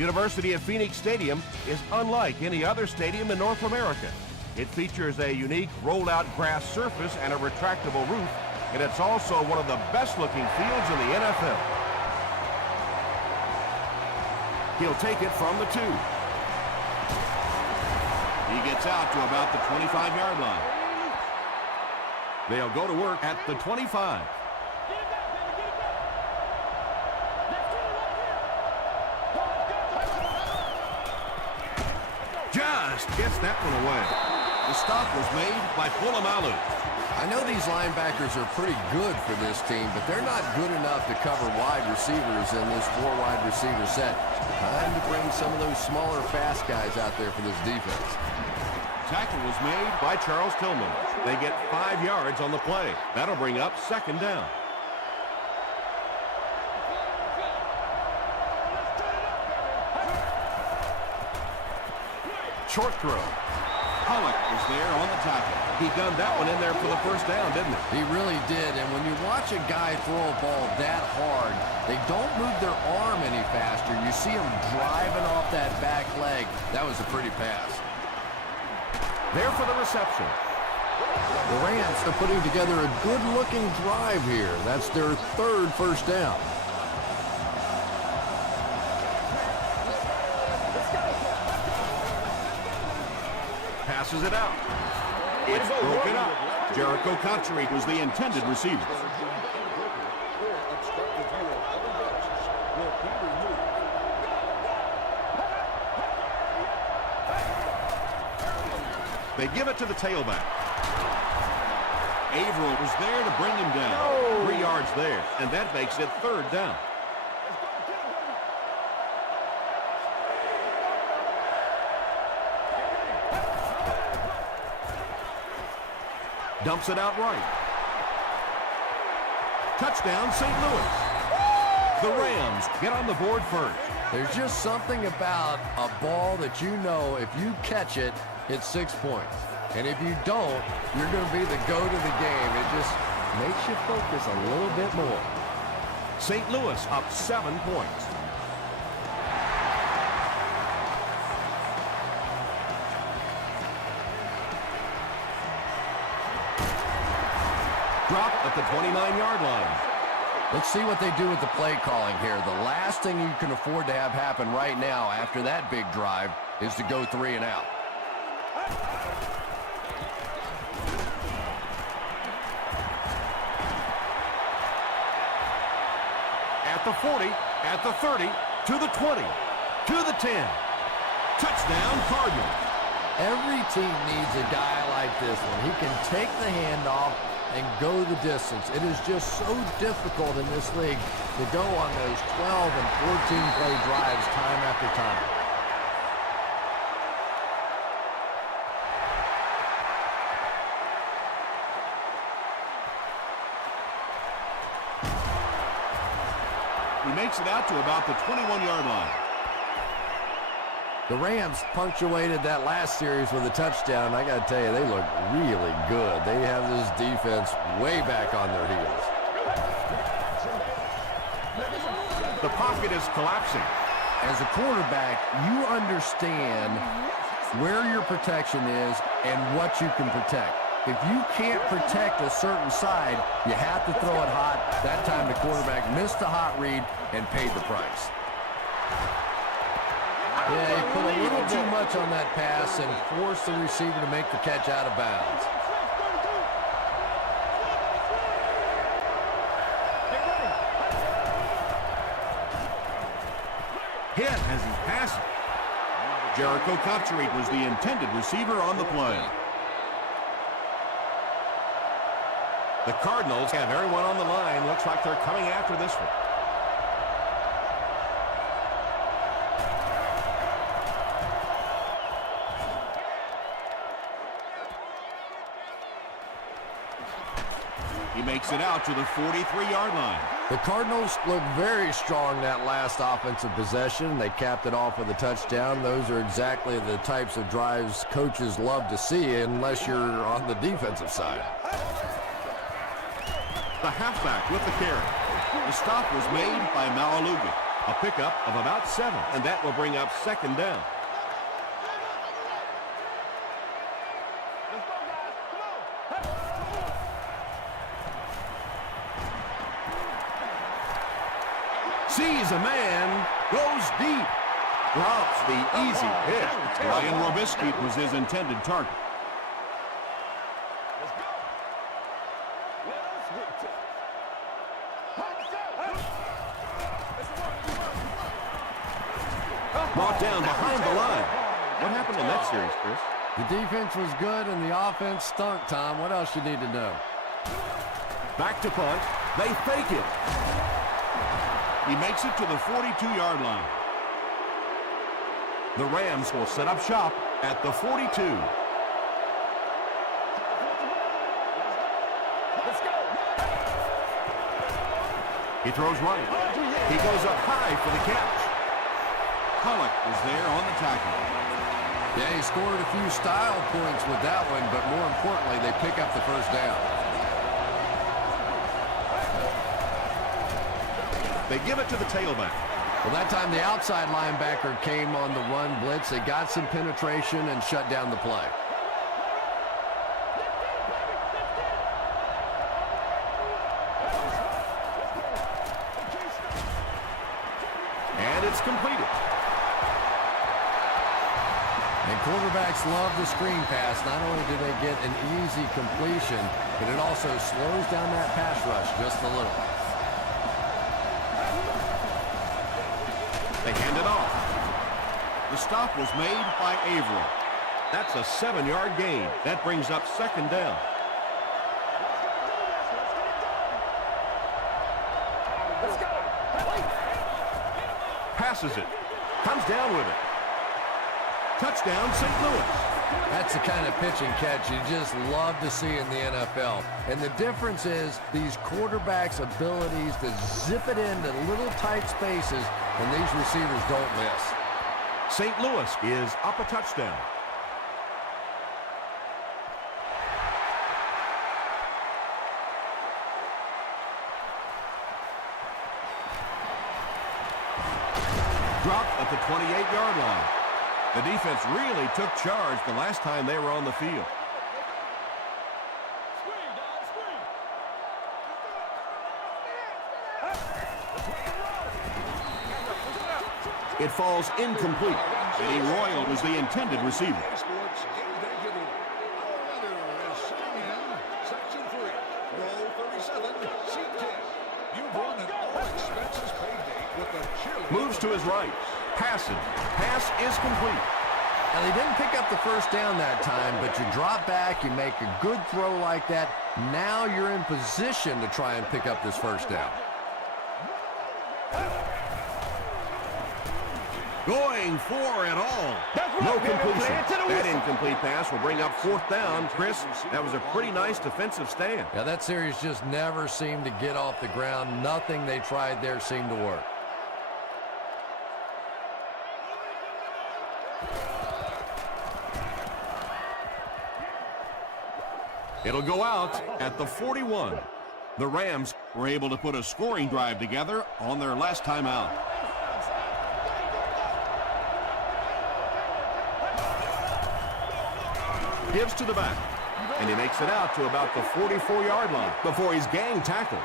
University of Phoenix Stadium is unlike any other stadium in North America. It features a unique rolled-out grass surface and a retractable roof, and it's also one of the best-looking fields in the NFL. He'll take it from the 2. He gets out to about the 25-yard line. They'll go to work at the 25. Just gets that one away. The stop was made by Polamalu. I know these linebackers are pretty good for this team, but they're not good enough to cover wide receivers in this 4-wide receiver set. Time to bring some of those smaller, fast guys out there for this defense. Tackle was made by Charles Tillman. They get 5 yards on the play. That'll bring up 2nd down. Short throw. Pollock was there on the tackle. He gunned that one in there for the 1st down, didn't he? He really did, and when you watch a guy throw a ball that hard, they don't move their arm any faster. You see him driving off that back leg. That was a pretty pass. There for the reception. The Rams are putting together a good-looking drive here. That's their 3rd 1st down. Passes it out. It's broken up. Jericho Cotchery was the intended receiver. They give it to the tailback. Averill was there to bring him down. 3 yards there, and that makes it 3rd down. Dumps it out right. Touchdown, St. Louis. The Rams get on the board first. There's just something about a ball that you know if you catch it, it's 6 points. And if you don't, you're going to be the goat of the game. It just makes you focus a little bit more. St. Louis up 7 points. Drop at the 29-yard line. Let's see what they do with the play calling here. The last thing you can afford to have happen right now after that big drive is to go 3 and out. At the 40, at the 30, to the 20, to the 10. Touchdown, Cardinals. Every team needs a guy like this one. He can take the handoff and go the distance. It is just so difficult in this league to go on those 12 and 14 play drives time after time. He makes it out to about the 21-yard line. The Rams punctuated that last series with a touchdown. I got to tell you, they look really good. They have this defense way back on their heels. The pocket is collapsing. As a quarterback, you understand where your protection is and what you can protect. If you can't protect a certain side, you have to throw it hot. That time the quarterback missed the hot read and paid the price. Yeah, he put a little too much on that pass and forced the receiver to make the catch out of bounds. Hit as he passes. Jericho Cotchery was the intended receiver on the play. The Cardinals have everyone on the line. Looks like they're coming after this one. He makes it out to the 43-yard line. The Cardinals look very strong that last offensive possession. They capped it off with a touchdown. Those are exactly the types of drives coaches love to see unless you're on the defensive side. The halfback with the carry. The stop was made by Malaluga. A pickup of about 7, and that will bring up 2nd down. Sees a man, goes deep, drops the easy hit. Ryan Robisky was his intended target. Brought down behind the line. What happened in that series, Chris? The defense was good and the offense stunk, Tom. What else you need to know? Back to punt. They fake it. He makes it to the 42-yard line. The Rams will set up shop at the 42. He throws right. He goes up high for the catch. Pollock was there on the tackle. Yeah, he scored a few style points with that one, but more importantly, they pick up the first down. They give it to the tailback. Well, that time the outside linebacker came on the run blitz. They got some penetration and shut down the play. And it's completed. And quarterbacks love the screen pass. Not only do they get an easy completion, but it also slows down that pass rush just a little. They hand it off. The stop was made by Avery. That's a 7-yard gain. That brings up 2nd down. Passes it. Comes down with it. Touchdown, St. Louis. That's the kind of pitch and catch you just love to see in the NFL. And the difference is these quarterbacks' abilities to zip it into little tight spaces, and these receivers don't miss. St. Louis is up a touchdown. Dropped at the 28-yard line. The defense really took charge the last time they were on the field. It falls incomplete. Eddie Royal was the intended receiver. Moves to his right. Passes. Pass is complete. Now, they didn't pick up the first down that time, but you drop back, you make a good throw like that. Now you're in position to try and pick up this first down. Going for it all. No completion. That incomplete pass will bring up 4th down. Chris, that was a pretty nice defensive stand. Yeah, that series just never seemed to get off the ground. Nothing they tried there seemed to work. It'll go out at the 41. The Rams were able to put a scoring drive together on their last time out. Gives to the back, and he makes it out to about the 44-yard line before he's gang tackled.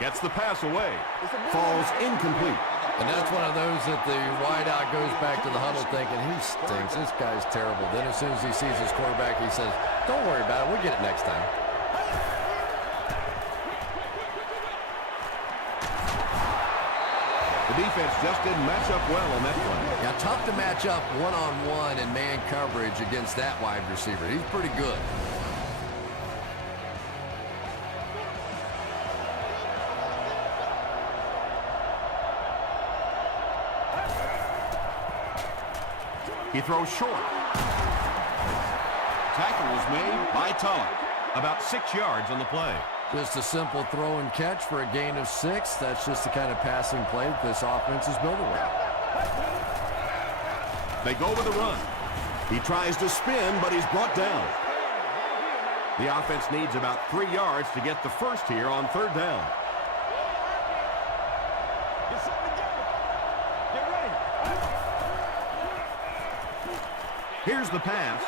Gets the pass away. Falls incomplete. And that's one of those that the wideout goes back to the huddle thinking, he stinks. This guy's terrible. Then as soon as he sees his quarterback, he says, don't worry about it. We'll get it next time. The defense just didn't match up well on that play. Yeah, tough to match up one-on-one in man coverage against that wide receiver. He's pretty good. He throws short. Tackle was made by Tulloch. About 6 yards on the play. Just a simple throw and catch for a gain of 6. That's just the kind of passing play that this offense is built around. They go with the run. He tries to spin, but he's brought down. The offense needs about 3 yards to get the first here on third down. Here's the pass.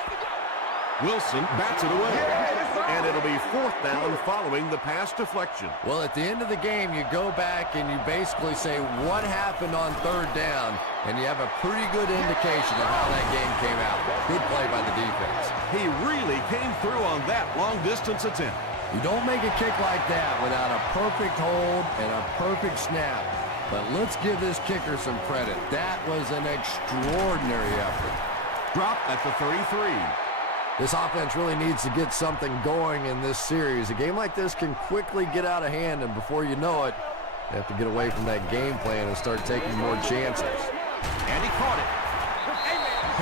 Wilson bats it away. And it'll be fourth down following the pass deflection. Well, at the end of the game, you go back and you basically say what happened on third down, and you have a pretty good indication of how that game came out. Good play by the defense. He really came through on that long-distance attempt. You don't make a kick like that without a perfect hold and a perfect snap. But let's give this kicker some credit. That was an extraordinary effort. Drop at the 33. This offense really needs to get something going in this series. A game like this can quickly get out of hand, and before you know it, you have to get away from that game plan and start taking more chances. And he caught it.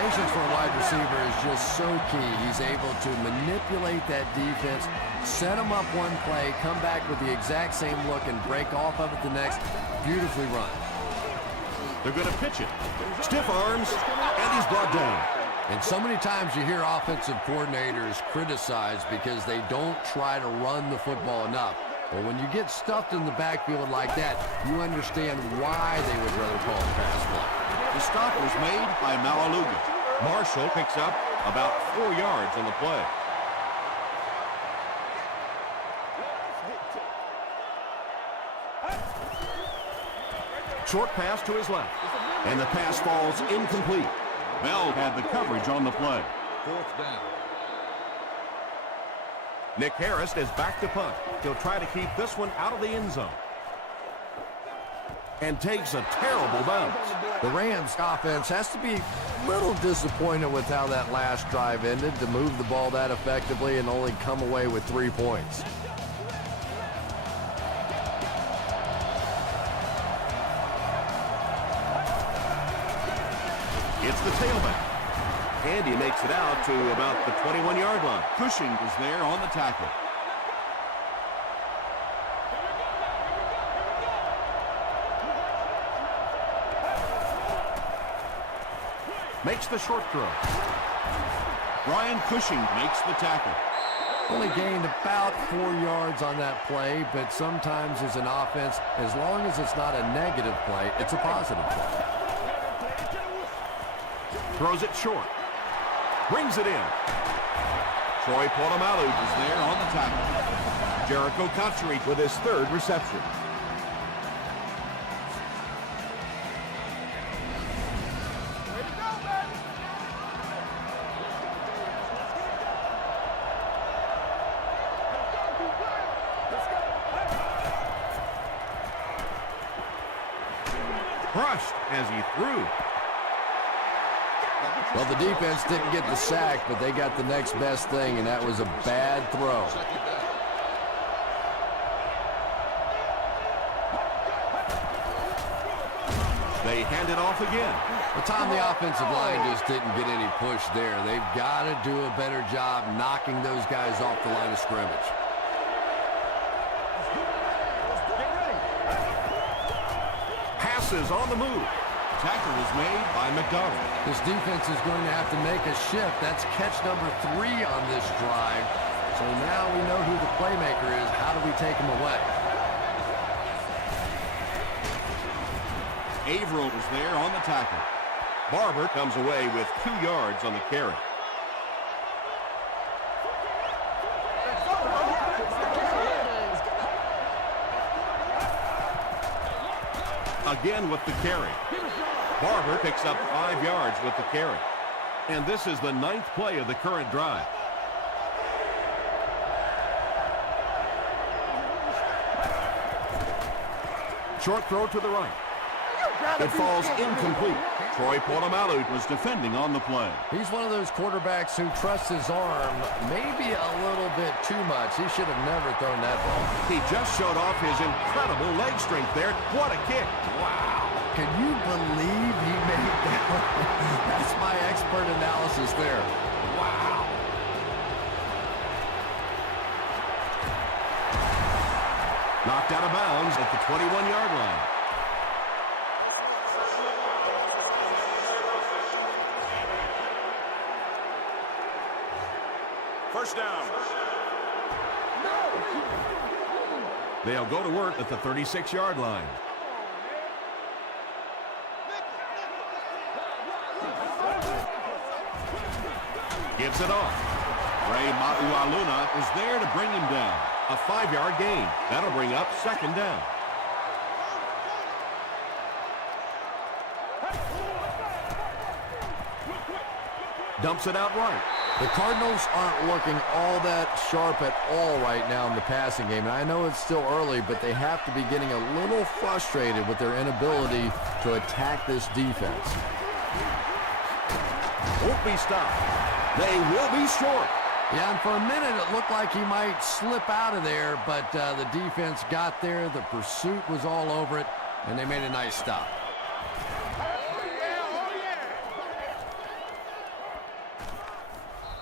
Patience for a wide receiver is just so key. He's able to manipulate that defense, set them up one play, come back with the exact same look, and break off of it the next. Beautifully run. They're going to pitch it. Stiff arms, and he's brought down. And so many times you hear offensive coordinators criticized because they don't try to run the football enough. But when you get stuffed in the backfield like that, you understand why they would rather call a pass play. The stop was made by Malaluga. Marshall picks up about 4 yards on the play. Short pass to his left. And the pass falls incomplete. Bell had the coverage on the play. Fourth down. Nick Harris is back to punt. He'll try to keep this one out of the end zone. And takes a terrible bounce. The Rams offense has to be a little disappointed with how that last drive ended, to move the ball that effectively and only come away with 3 points. It's the tailback. And he makes it out to about the 21-yard line. Cushing was there on the tackle. Makes the short throw. Brian Cushing makes the tackle. Only gained about 4 yards on that play, but sometimes as an offense, as long as it's not a negative play, it's a positive play. Throws it short. Brings it in. Troy Polamalu is there on the tackle. Jericho Cotchery with his third reception. Crushed as he threw. Well, the defense didn't get the sack, but they got the next best thing, and that was a bad throw. They hand it off again. Well, Tom, the offensive line just didn't get any push there. They've got to do a better job knocking those guys off the line of scrimmage. Passes on the move. Tackle was made by McDonald. This defense is going to have to make a shift. That's catch number 3 on this drive. So now we know who the playmaker is. How do we take him away? Averill was there on the tackle. Barber comes away with 2 yards on the carry. Again with the carry. Barber picks up 5 yards with the carry. And this is the 9th play of the current drive. Short throw to the right. It falls incomplete. Troy Polamalu was defending on the play. He's one of those quarterbacks who trusts his arm maybe a little bit too much. He should have never thrown that ball. He just showed off his incredible leg strength there. What a kick. Wow. Can you believe he made that? That's my expert analysis there. Wow. Knocked out of bounds at the 21-yard line. First down. They'll go to work at the 36-yard line. Gives it off. Ray Maualuna is there to bring him down. A 5-yard gain. That'll bring up second down. Dumps it out right. The Cardinals aren't looking all that sharp at all right now in the passing game. And I know it's still early, but they have to be getting a little frustrated with their inability to attack this defense. Won't be stopped. They will be short. Yeah, and for a minute it looked like he might slip out of there, but the defense got there. The pursuit was all over it, and they made a nice stop.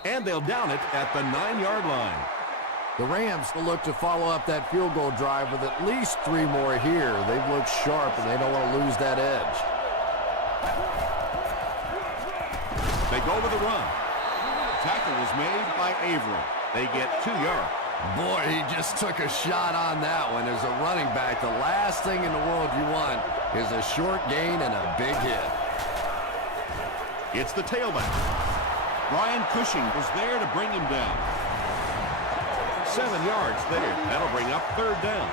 And they'll down it at the 9-yard line. The Rams look to follow up that field goal drive with at least 3 more here. They've looked sharp, and they don't want to lose that edge. They go with a run. Tackle was made by Avery. They get 2 yards. Boy, he just took a shot on that one. As a running back, the last thing in the world you want is a short gain and a big hit. It's the tailback. Brian Cushing was there to bring him down. 7 yards there. That'll bring up third down.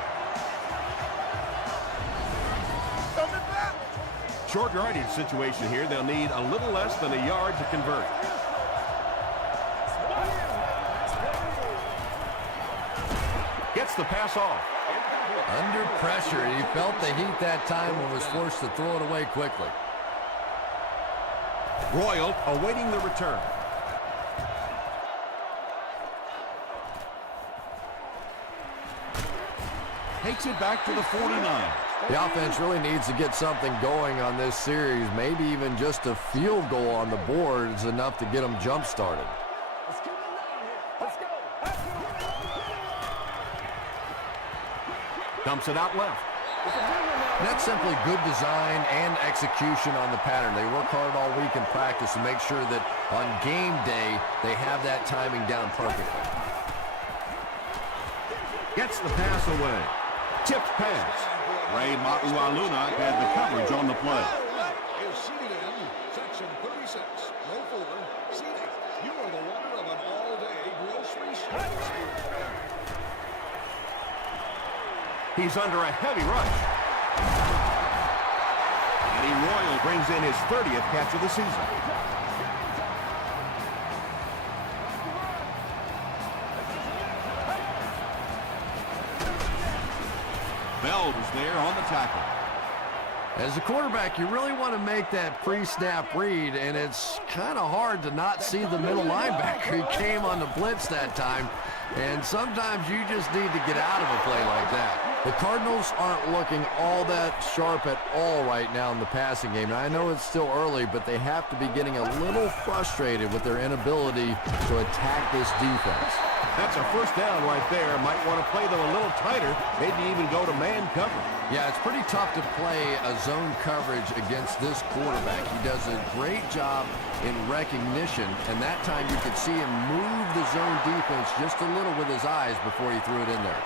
Short yardage situation here. They'll need a little less than a yard to convert. Gets the pass off. Under pressure. He felt the heat that time and was forced to throw it away quickly. Royal awaiting the return. Takes it back to the 49. The offense really needs to get something going on this series. Maybe even just a field goal on the board is enough to get them jump-started. Dumps it out left. That's simply good design and execution on the pattern. They work hard all week in practice to make sure that on game day they have that timing down perfectly. Gets the pass away. Tipped pass. Ray Maualuna had the coverage on the play. Is seated in section 36. No further. Seating. You are the wonder of an all-day grocery store. He's under a heavy rush. Eddie Royal brings in his 30th catch of the season. Bell was there on the tackle. As a quarterback, you really want to make that pre-snap read, and it's kind of hard to not see the middle linebacker. He came on the blitz that time, and sometimes you just need to get out of a play like that. The Cardinals aren't looking all that sharp at all right now in the passing game. Now, I know it's still early, but they have to be getting a little frustrated with their inability to attack this defense. That's a first down right there. Might want to play them a little tighter, maybe even go to man cover. Yeah, it's pretty tough to play a zone coverage against this quarterback. He does a great job in recognition, and that time you could see him move the zone defense just a little with his eyes before he threw it in there.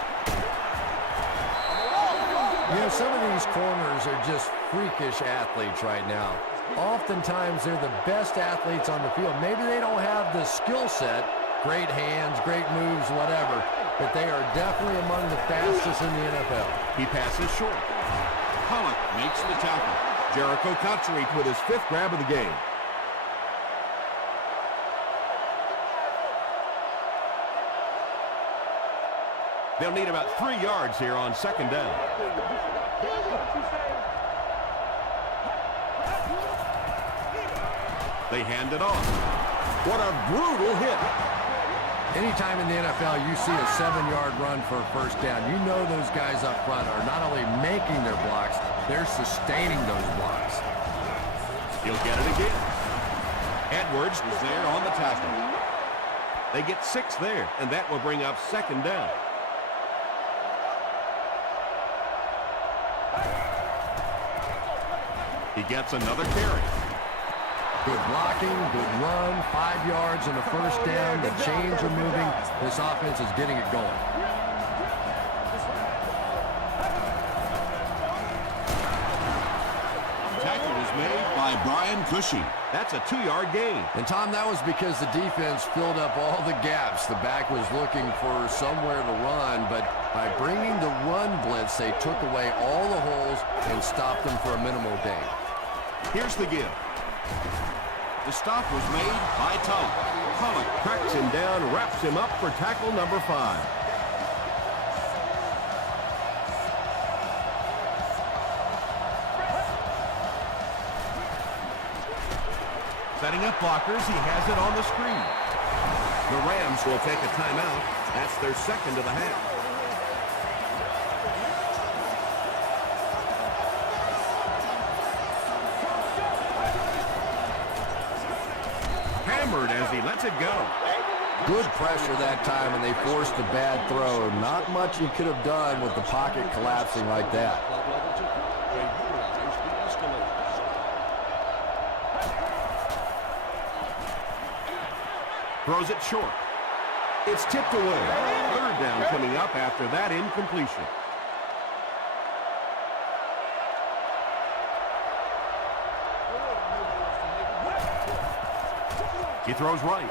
You know, some of these corners are just freakish athletes right now. Oftentimes, they're the best athletes on the field. Maybe they don't have the skill set, great hands, great moves, whatever, but they are definitely among the fastest in the NFL. He passes short. Pollock makes the tackle. Jericho Kotzerich with his 5th grab of the game. They'll need about 3 yards here on second down. They hand it off. What a brutal hit. Anytime in the NFL you see a 7-yard run for a first down, you know those guys up front are not only making their blocks, they're sustaining those blocks. He'll get it again. Edwards was there on the tackle. They get 6 there, and that will bring up second down. He gets another carry. Good blocking, good run, 5 yards and a first down. The chains are moving. This offense is getting it going. Tackle was made by Brian Cushing. That's a 2-yard gain. And, Tom, that was because the defense filled up all the gaps. The back was looking for somewhere to run, but by bringing the run blitz, they took away all the holes and stopped them for a minimal gain. Here's the give. The stop was made by Tulloch. Tulloch cracks him down, wraps him up for tackle number 5. Setting up blockers, he has it on the screen. The Rams will take a timeout. That's their second of the half. Hammered as he lets it go. Good pressure that time, and they forced a bad throw. Not much he could have done with the pocket collapsing like that. Throws it short. It's tipped away. Third down coming up after that incompletion. He throws right.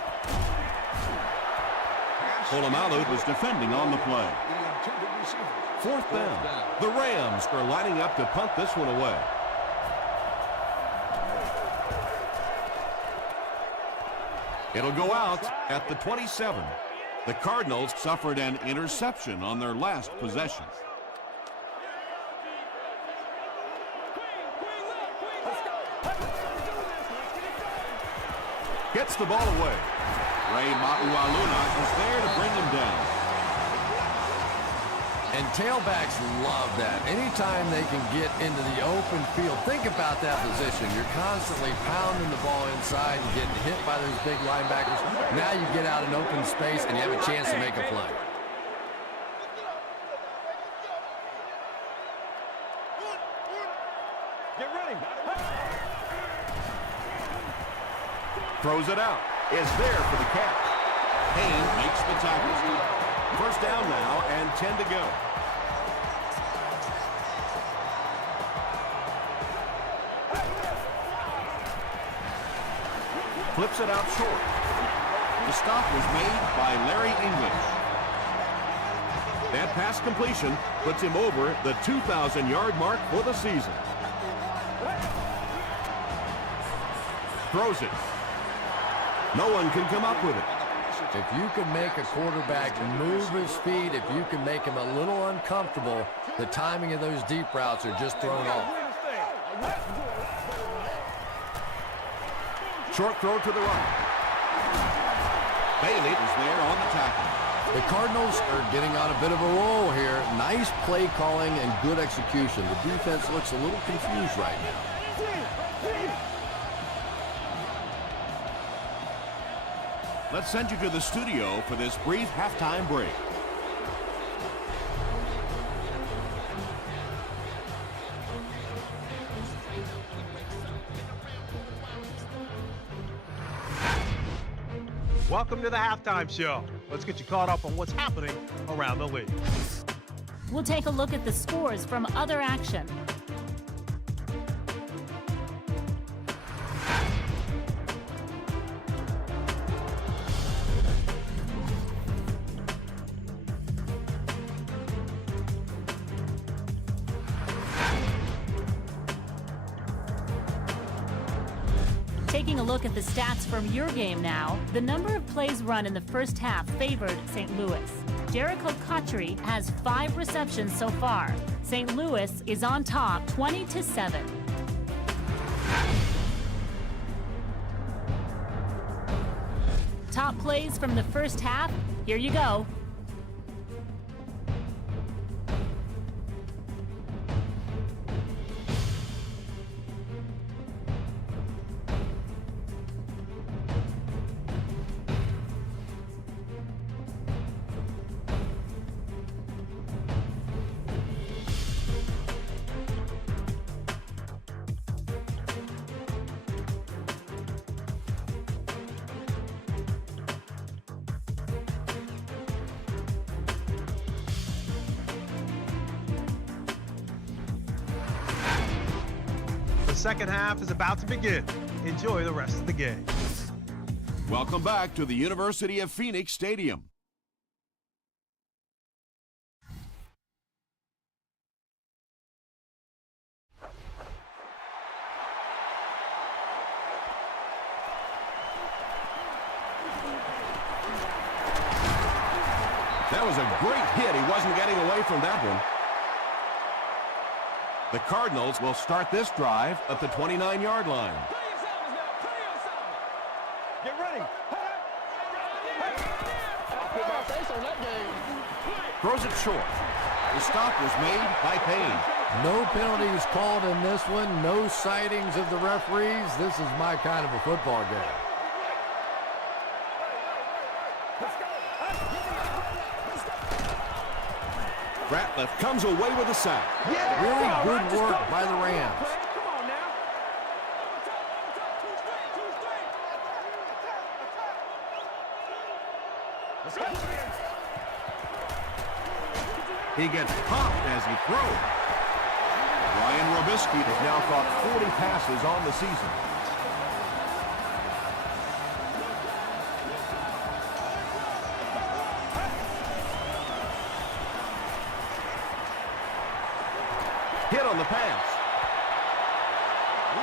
Polamalu was defending on the play. Fourth down. The Rams are lining up to punt this one away. It'll go out at the 27. The Cardinals suffered an interception on their last possession. Gets the ball away. Ray Maualuna was there to bring him down. And tailbacks love that. Anytime they can get into the open field, think about that position. You're constantly pounding the ball inside and getting hit by those big linebackers. Now you get out in open space and you have a chance to make a play. Get ready. Throws it out. Is there for the catch. Payne makes the tackle. First down now and 10 to go. Flips it out short. The stop was made by Larry English. That pass completion puts him over the 2,000-yard mark for the season. Throws it. No one can come up with it. If you can make a quarterback move his feet, if you can make him a little uncomfortable, the timing of those deep routes are just thrown off. Short throw to the right. Bailey was there on the tackle. The Cardinals are getting on a bit of a roll here. Nice play calling and good execution. The defense looks a little confused right now. Let's send you to the studio for this brief halftime break. Welcome to the halftime show. Let's get you caught up on what's happening around the league. We'll take a look at the scores from other action. Taking a look at the stats from your game now, the number of plays run in the first half favored St. Louis. Jericho Cotchery has 5 receptions so far. St. Louis is on top 20-7. Top plays from the first half, here you go. second half is about to begin. Enjoy the rest of the game. Welcome back to the University of Phoenix Stadium. That was a great hit. He wasn't getting away from that one. The Cardinals will start this drive at the 29-yard line. Get ready. I'll put my face on that game. Throws it short. The stop was made by Payne. No penalties called in this one. No sightings of the referees. This is my kind of a football game. Ratliff comes away with a sack. Really good work by the Rams. Come on now. He gets popped as he throws. Ryan Robisky has now caught 40 passes on the season. Hit on the pass.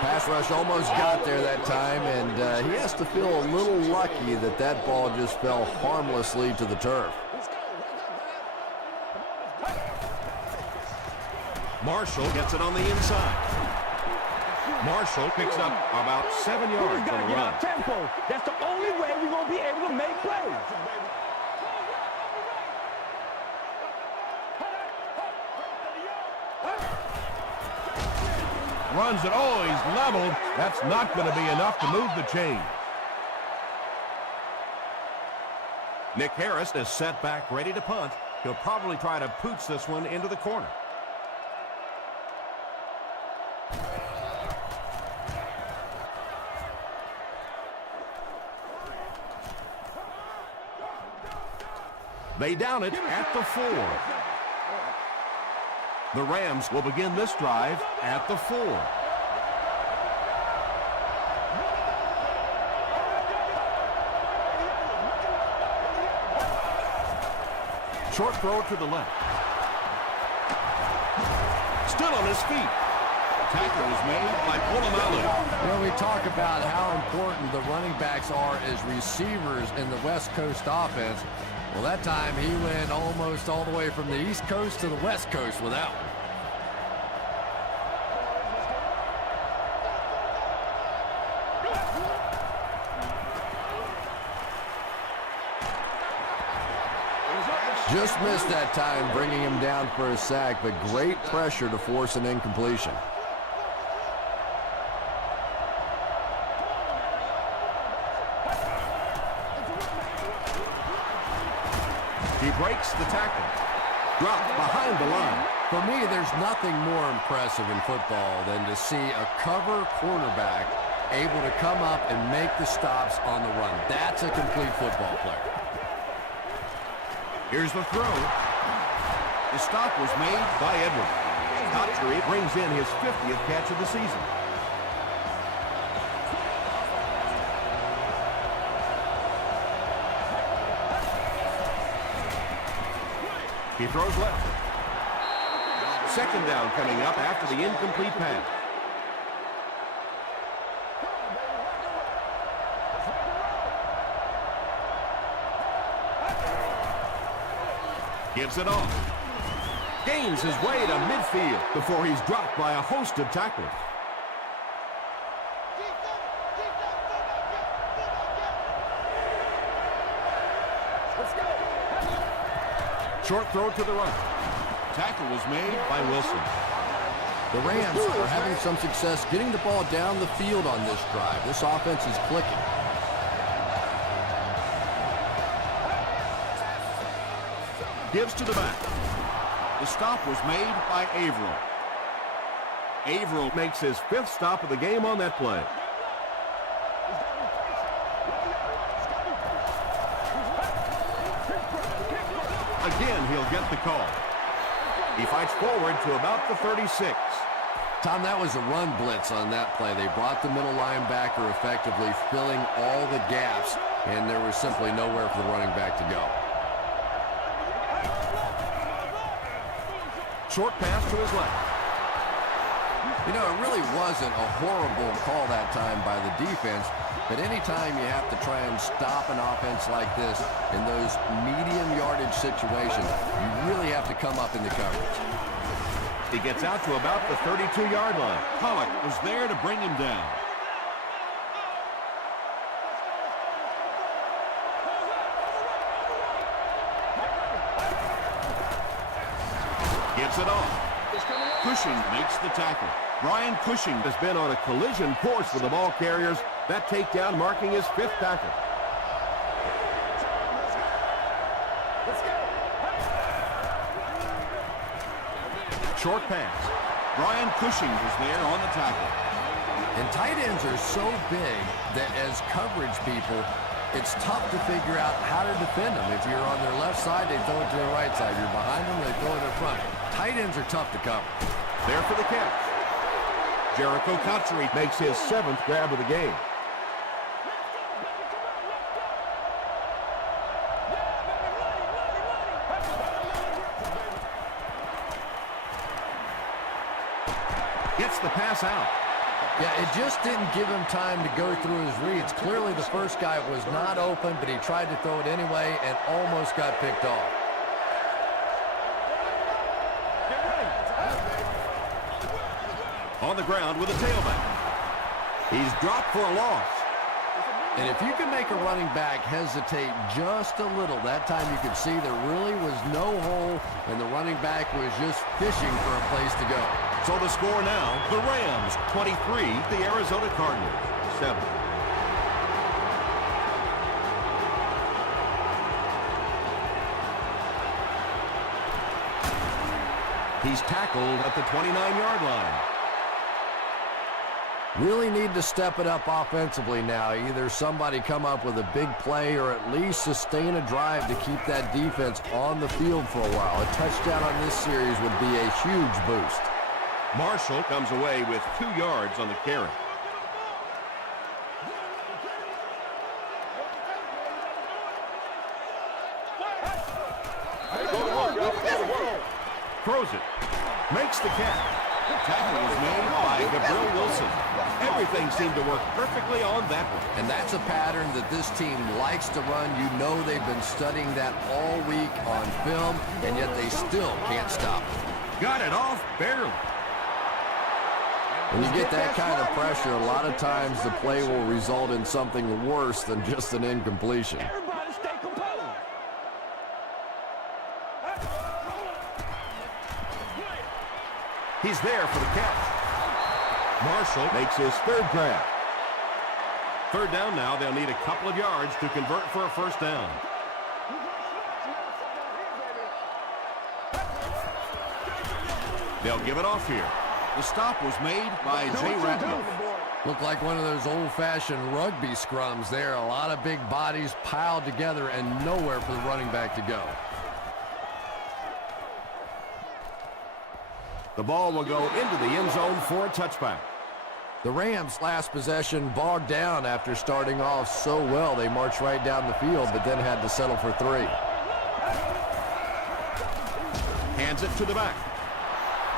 Pass rush almost got there that time, and he has to feel a little lucky that that ball just fell harmlessly to the turf. Marshall gets it on the inside. Marshall picks up about 7 yards Got on to the get run. out tempo. That's the only way we're going to be able to make plays. Runs it. Oh, he's leveled. That's not going to be enough to move the chain. Nick Harris is set back, ready to punt. He'll probably try to pooch this one into the corner. They down it at the 4. The Rams will begin this drive at the 4. Short throw to the left. Still on his feet. Tackle is made by Polamalu. You know, we talk about how important the running backs are as receivers in the West Coast offense. Well, that time he went almost all the way from the East Coast to the West Coast with that one. Just missed that time, bringing him down for a sack, but great pressure to force an incompletion. He breaks the tackle. Dropped behind the line. For me, there's nothing more impressive in football than to see a cover cornerback able to come up and make the stops on the run. That's a complete football player. Here's the throw. The stop was made by Edwards. Cotchery brings in his 50th catch of the season. He throws left. Second down coming up after the incomplete pass. Gives it off. Gains his way to midfield before he's dropped by a host of tacklers. Short throw to the right. Tackle was made by Wilson. The Rams are having some success getting the ball down the field on this drive. This offense is clicking. Gives to the back. The stop was made by Averill. Averill makes his 5th stop of the game on that play. Again, he'll get the call. He fights forward to about the 36. Tom, that was a run blitz on that play. They brought the middle linebacker effectively, filling all the gaps, and there was simply nowhere for the running back to go. Short pass to his left. You know, it really wasn't a horrible call that time by the defense, but anytime you have to try and stop an offense like this in those medium yardage situations, you really have to come up in the coverage. He gets out to about the 32-yard line. Pollock was there to bring him down. Gets it off. Cushing makes the tackle. Brian Cushing Has been on a collision course with the ball carriers. That takedown marking his 5th tackle. Short pass. Brian Cushing was there on the tackle. And tight ends are so big that as coverage people, it's tough to figure out how to defend them. If you're on their left side, they throw it to the right side. You're behind them, they throw it in front. Tight ends are tough to cover. There for the catch. Jericho Cotchery makes his 7th grab of the game. Gets the pass out. Yeah, it just didn't give him time to go through his reads. Clearly the first guy was not open, but he tried to throw it anyway and almost got picked off. On the ground with a tailback. He's dropped for a loss. And if you can make a running back hesitate just a little, that time you could see there really was no hole, and the running back was just fishing for a place to go. So the score now, the Rams 23, the Arizona Cardinals 7. He's tackled at the 29-yard line. Really need to step it up offensively now. Either somebody come up with a big play or at least sustain a drive to keep that defense on the field for a while. A touchdown on this series would be a huge boost. Marshall comes away with 2 yards on the carry. Throws it. Makes the catch. The tackle was made by Gabriel Wilson. Everything seemed to work perfectly on that one. And that's a pattern that this team likes to run. You know they've been studying that all week on film, and yet they still can't stop it. Got it off barely. When you get that kind of pressure, a lot of times the play will result in something worse than just an incompletion. Everybody stay composed. He's there for the catch. Marshall makes his 3rd grab. 3rd down now. They'll need a couple of yards to convert for a 1st down. They'll give it off here. The stop was made by Jay Ratliff. Looked like one of those old-fashioned rugby scrums there. A lot of big bodies piled together and nowhere for the running back to go. The ball will go into the end zone for a touchback. The Rams' last possession bogged down after starting off so well. They marched right down the field, but then had to settle for 3. Hands it to the back.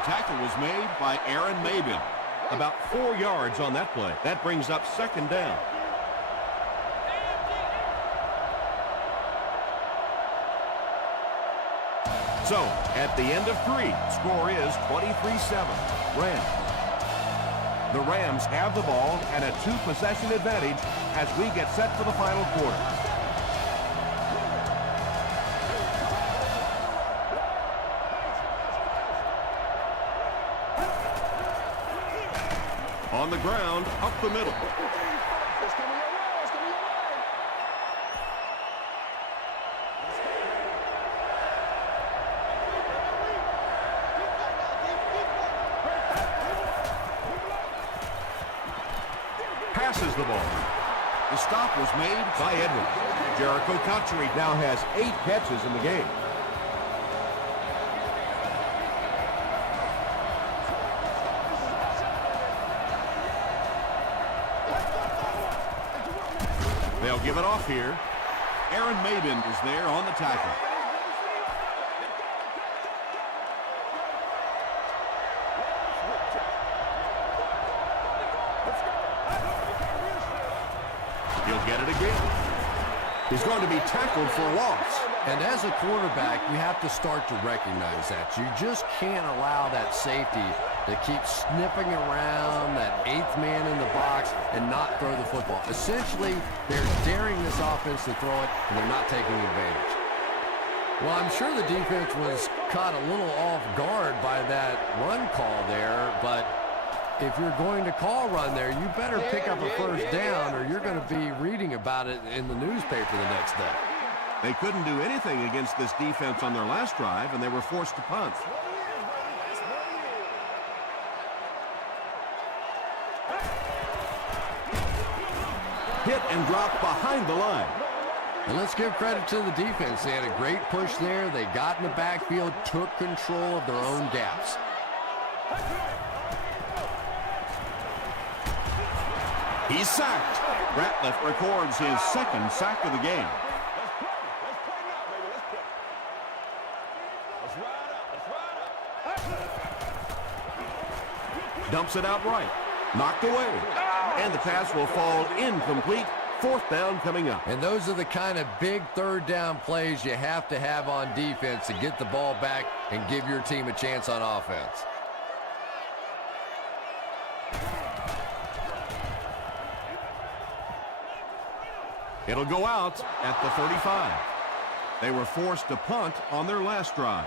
Tackle was made by Aaron Mabin. About 4 yards on that play. That brings up 2nd down. So, at the end of 3, score is 23-7. Rams. The Rams have the ball and a 2-possession advantage as we get set for the final quarter. On the ground, up the middle. It's coming your way. It's coming your way. Passes the ball. The stop was made By Edwards. Jericho Cotchery now has 8 catches in the game. They'll give it off here. Aaron Maben is there on the tackle. He'll get it again. He's going to be tackled for a loss. And as a quarterback, you have to start to recognize that. You just can't allow that safety to keep sniffing around that eighth man in the box and not throw the football. Essentially, they're daring this offense to throw it, and they're not taking advantage. Well, I'm sure the defense was caught a little off guard by that run call there, but if you're going to call run there, you better pick up a first down or you're going to be reading about it in the newspaper the next day. They couldn't do anything against this defense on their last drive, and they were forced to punt. Hit and drop behind the line. And let's give credit to the defense. They had a great push there. They got in the backfield, took control of their own gaps. He's sacked. Ratliff records his second sack of the game. Dumps it out right. Knocked away. And the pass will fall incomplete. Fourth down coming up. And those are the kind of big third down plays you have to have on defense to get the ball back and give your team a chance on offense. It'll go out at the 35. They were forced to punt on their last drive.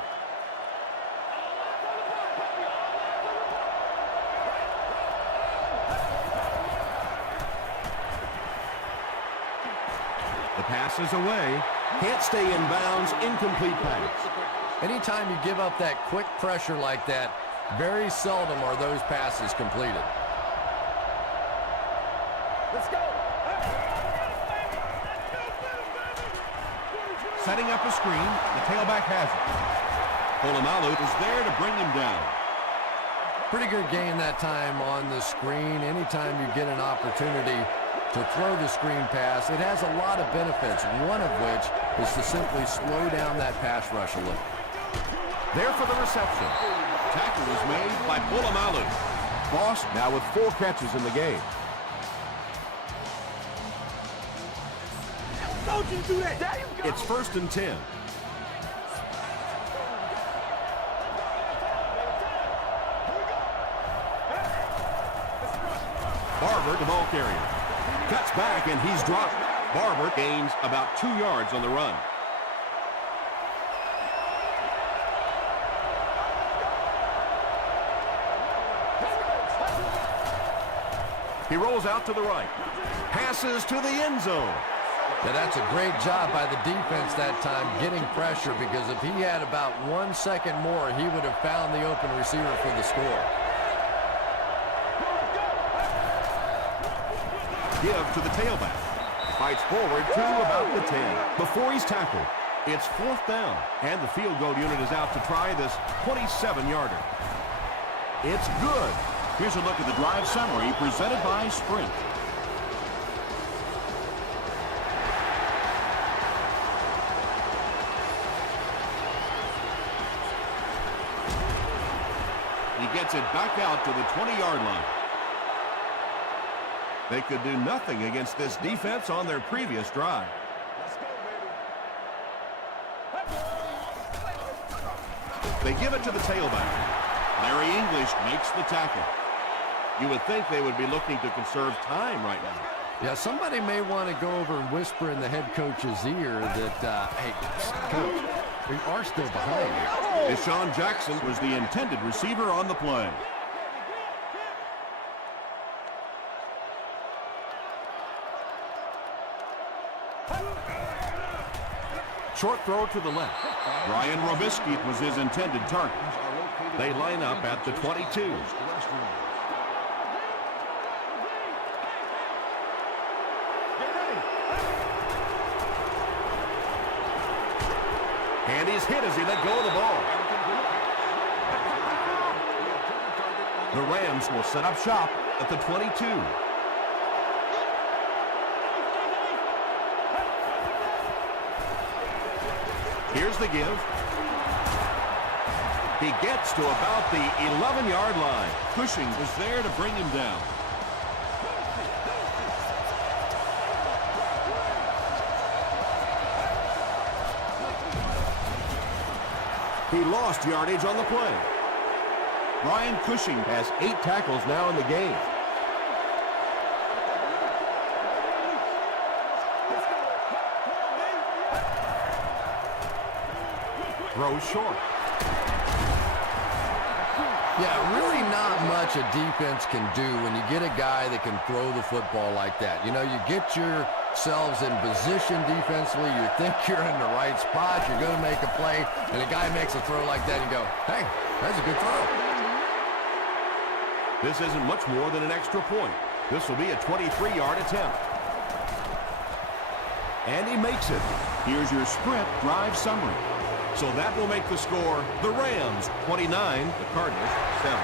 The pass is away. Can't stay in bounds. Incomplete pass. Anytime you give up that quick pressure like that, very seldom are those passes completed. Let's go. Setting up a screen. The tailback has it. Polamalu is there to bring him down. Pretty good game that time on the screen. Anytime you get an opportunity to throw the screen pass, it has a lot of benefits, one of which is to simply slow down that pass rush a little. There for the reception. Tackle is made by Polamalu. Boss now with 4 catches in the game. Don't you do that. There you go. It's 1st and 10. Barber, the ball carrier. Cuts back, and he's dropped. Barber gains about 2 yards on the run. He rolls out to the right. Passes to the end zone. Now that's a great job by the defense that time getting pressure, because if he had about 1 second more, he would have found the open receiver for the score. Give to the tailback. Fights forward to about the 10. Before he's tackled, it's 4th down, and the field goal unit is out to try this 27-yarder. It's good. Here's a look at the drive summary presented by Sprint. He gets it back out to the 20-yard line. They could do nothing against this defense on their previous drive. They give it to the tailback. Larry English makes the tackle. You would think they would be looking to conserve time right now. Yeah, somebody may want to go over and whisper in the head coach's ear that, hey, coach, we are still behind you. Deshaun Jackson was the intended receiver on the play. Short throw to the left. Brian Robisky was his intended target. They line up at the 22. And he's hit as he let go of the ball. The Rams will set up shop at the 22. Here's the give. He gets to about the 11-yard line. Cushing was there to bring him down. He lost yardage on the play. Brian Cushing has 8 tackles now in the game. Throws short. Yeah, really not much a defense can do when you get a guy that can throw the football like that. You know, you get yourselves in position defensively, you think you're in the right spot, you're going to make a play, and a guy makes a throw like that and you go, hey, that's a good throw. This isn't much more than an extra point. This will be a 23-yard attempt. And he makes it. Here's your sprint drive summary. So that will make the score the Rams 29, the Cardinals 7.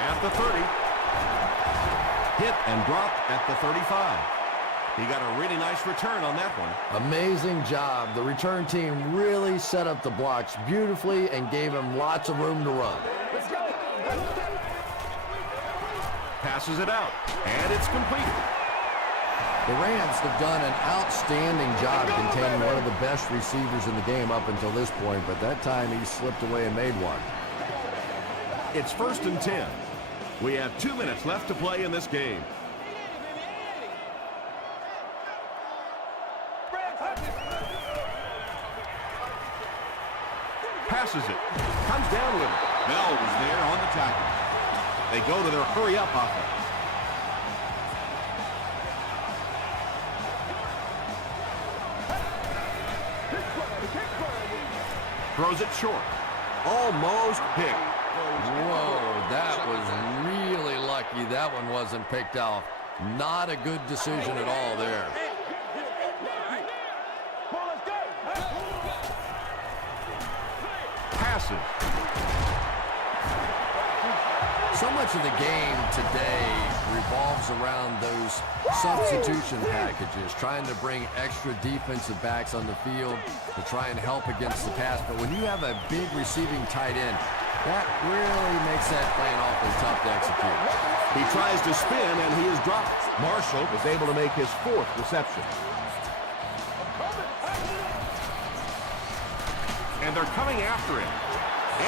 At the 30. Hit and dropped at the 35. He got a really nice return on that one. Amazing job. The return team really set up the blocks beautifully and gave him lots of room to run. Passes it out, and it's completed. The Rams have done an outstanding job containing one of the best receivers in the game up until this point, but that time he slipped away and made one. It's 1st and 10. We have 2 minutes left to play in this game. Passes it. Comes down with it. Bell was there on the tackle. They go to their hurry-up offense. Throws it short. Almost picked. Whoa, that was really lucky that one wasn't picked off. Not a good decision at all there. Passes. So much of the game today revolves around those substitution packages, trying to bring extra defensive backs on the field to try and help against the pass. But when you have a big receiving tight end, that really makes that play awfully tough to execute. He tries to spin, and he is dropped. Marshall is able to make his 4th reception. And they're coming after him.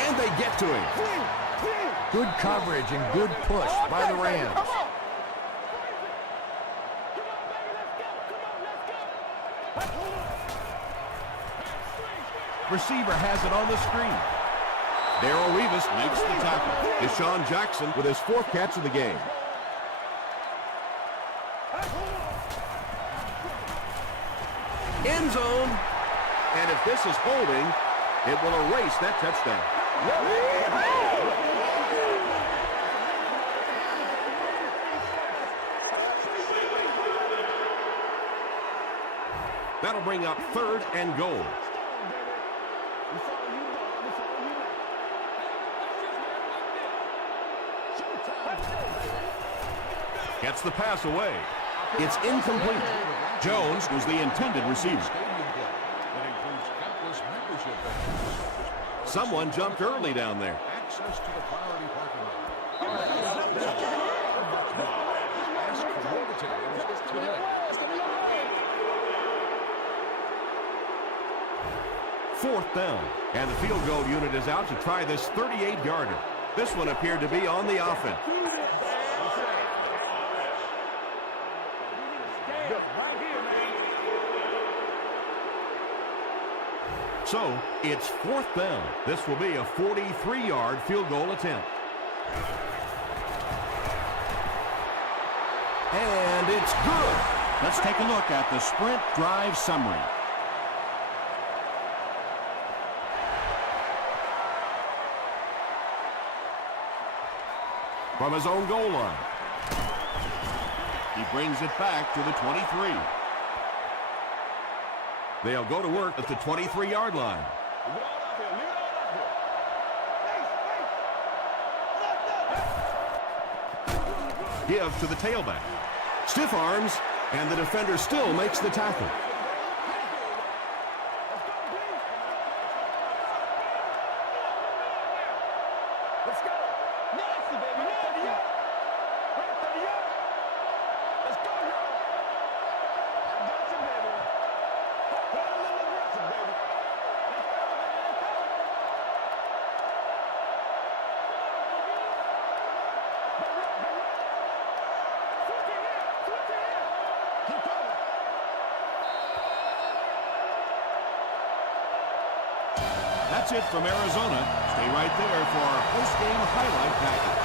And they get to him. Good coverage and good push by the Rams. Receiver has it on the screen. Darrell Revis makes the tackle. Deshaun Jackson with his 4th catch of the game. End zone. And if this is holding, it will erase that touchdown. That'll bring up 3rd and goal. Gets the pass away. It's incomplete. Jones was the intended receiver. Someone jumped early down there. Access to the priority parking lot. Ask for more details today. 4th down. And the field goal unit is out to try this 38-yarder. This one appeared to be on the offense. So, it's 4th down. This will be a 43-yard field goal attempt. And it's good. Let's take a look at the sprint drive summary. From his own goal line. He brings it back to the 23. They'll go to work at the 23-yard line. give to the tailback. Stiff arms, and the defender still makes the tackle. Let's go. Nasty, baby. Nasty. Right there, yeah. Let's go, y'all. I got you, baby. Play a little aggressive, baby. Let's go, baby. Let's go. Switch it here. Switch it here. Keep going. That's it from Arizona. Stay right there for our post-game highlight package.